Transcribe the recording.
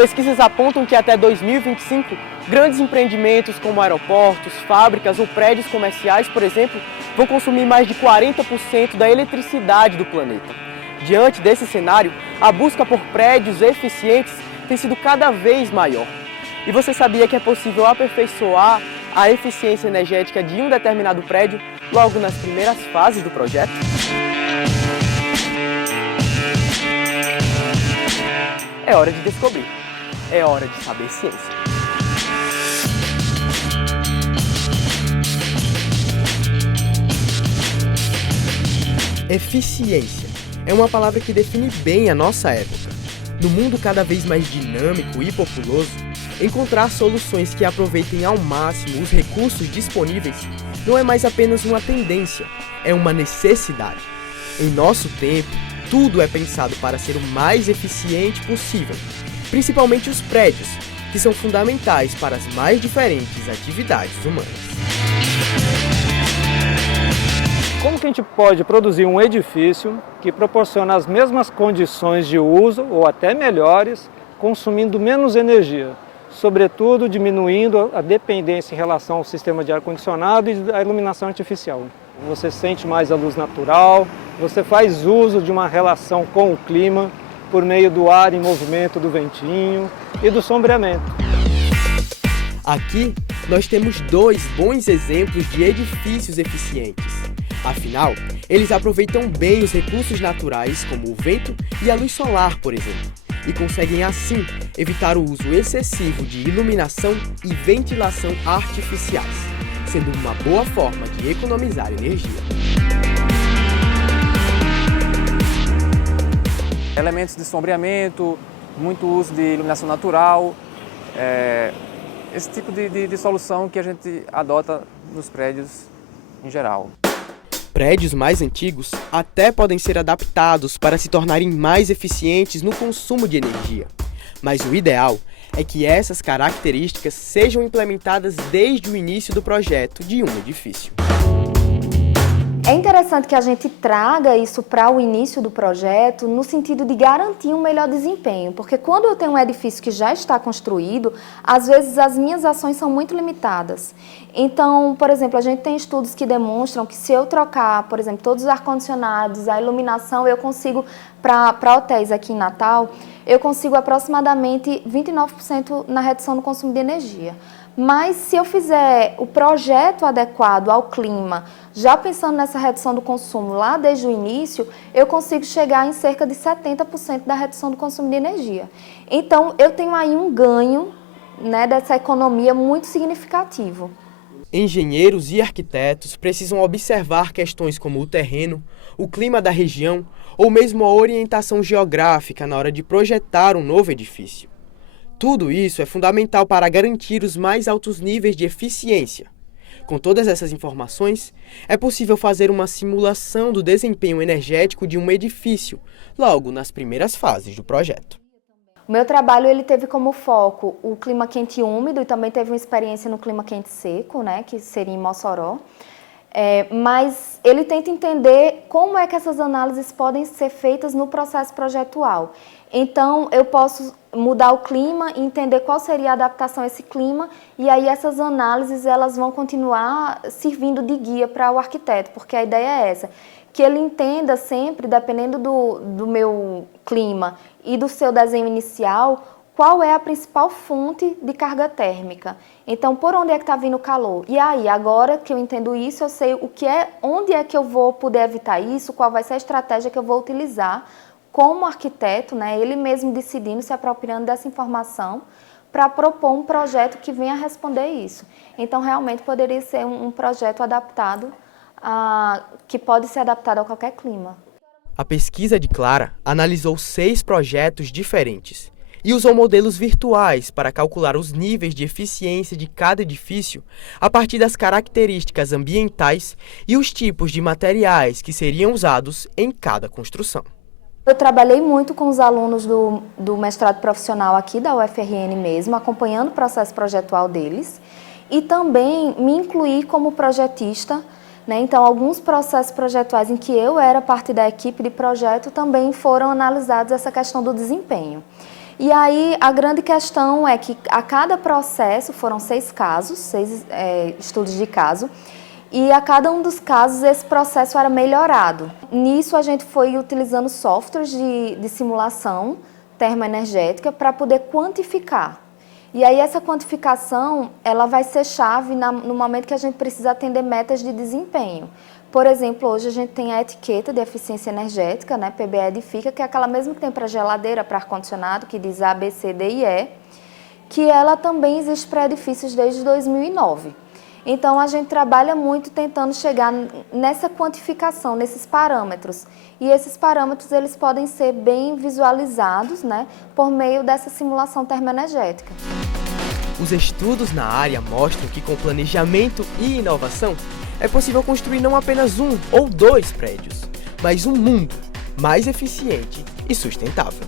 Pesquisas apontam que até 2025, grandes empreendimentos como aeroportos, fábricas ou prédios comerciais, por exemplo, vão consumir mais de 40% da eletricidade do planeta. Diante desse cenário, a busca por prédios eficientes tem sido cada vez maior. E você sabia que é possível aperfeiçoar a eficiência energética de um determinado prédio logo nas primeiras fases do projeto? É hora de descobrir. É hora de saber ciência. Eficiência é uma palavra que define bem a nossa época. No mundo cada vez mais dinâmico e populoso, encontrar soluções que aproveitem ao máximo os recursos disponíveis não é mais apenas uma tendência, é uma necessidade. Em nosso tempo, tudo é pensado para ser o mais eficiente possível, principalmente os prédios, que são fundamentais para as mais diferentes atividades humanas. Como que a gente pode produzir um edifício que proporciona as mesmas condições de uso, ou até melhores, consumindo menos energia, sobretudo diminuindo a dependência em relação ao sistema de ar-condicionado e à iluminação artificial? Você sente mais a luz natural, você faz uso de uma relação com o clima por meio do ar em movimento do ventinho e do sombreamento. Aqui nós temos dois bons exemplos de edifícios eficientes. Afinal, eles aproveitam bem os recursos naturais, como o vento e a luz solar, por exemplo, e conseguem assim evitar o uso excessivo de iluminação e ventilação artificiais, sendo uma boa forma de economizar energia. Elementos de sombreamento, muito uso de iluminação natural, esse tipo de solução que a gente adota nos prédios em geral. Prédios mais antigos até podem ser adaptados para se tornarem mais eficientes no consumo de energia, mas o ideal é que essas características sejam implementadas desde o início do projeto de um edifício. É interessante que a gente traga isso para o início do projeto no sentido de garantir um melhor desempenho, porque quando eu tenho um edifício que já está construído, às vezes as minhas ações são muito limitadas. Então, por exemplo, a gente tem estudos que demonstram que se eu trocar, por exemplo, todos os ar-condicionados, a iluminação, eu consigo, para hotéis aqui em Natal, eu consigo aproximadamente 29% na redução do consumo de energia. Mas se eu fizer o projeto adequado ao clima, já pensando nessa redução do consumo lá desde o início, eu consigo chegar em cerca de 70% da redução do consumo de energia. Então, eu tenho aí um ganho, né, dessa economia muito significativo. Engenheiros e arquitetos precisam observar questões como o terreno, o clima da região ou mesmo a orientação geográfica na hora de projetar um novo edifício. Tudo isso é fundamental para garantir os mais altos níveis de eficiência. Com todas essas informações, é possível fazer uma simulação do desempenho energético de um edifício, logo nas primeiras fases do projeto. O meu trabalho ele teve como foco o clima quente e úmido e também teve uma experiência no clima quente seco, né, que seria em Mossoró. Mas ele tenta entender como é que essas análises podem ser feitas no processo projetual. Então, eu posso mudar o clima e entender qual seria a adaptação a esse clima, e aí essas análises elas vão continuar servindo de guia para o arquiteto, porque a ideia é essa, que ele entenda sempre, dependendo do meu clima e do seu desenho inicial, qual é a principal fonte de carga térmica. Então, por onde é que está vindo o calor? E aí, agora que eu entendo isso, eu sei onde é que eu vou poder evitar isso, qual vai ser a estratégia que eu vou utilizar como arquiteto, né, ele mesmo decidindo, se apropriando dessa informação para propor um projeto que venha responder isso. Então, realmente, poderia ser um projeto adaptado, que pode ser adaptado a qualquer clima. A pesquisa de Clara analisou 6 projetos diferentes e usou modelos virtuais para calcular os níveis de eficiência de cada edifício a partir das características ambientais e os tipos de materiais que seriam usados em cada construção. Eu trabalhei muito com os alunos do mestrado profissional aqui da UFRN mesmo, acompanhando o processo projetual deles, e também me incluí como projetista, né? Então, alguns processos projetuais em que eu era parte da equipe de projeto também foram analisados essa questão do desempenho. E aí a grande questão é que a cada processo, foram 6 casos, 6 estudos de caso, e a cada um dos casos esse processo era melhorado. Nisso a gente foi utilizando softwares de simulação termoenergética para poder quantificar. E aí essa quantificação ela vai ser chave no momento que a gente precisa atender metas de desempenho. Por exemplo, hoje a gente tem a etiqueta de eficiência energética, né, PBE Edifica, que é aquela mesma que tem para geladeira, para ar-condicionado, que diz A, B, C, D e E, que ela também existe para edifícios desde 2009. Então, a gente trabalha muito tentando chegar nessa quantificação, nesses parâmetros. E esses parâmetros, eles podem ser bem visualizados, né, por meio dessa simulação termoenergética. Os estudos na área mostram que com planejamento e inovação, é possível construir não apenas 1 ou 2 prédios, mas um mundo mais eficiente e sustentável.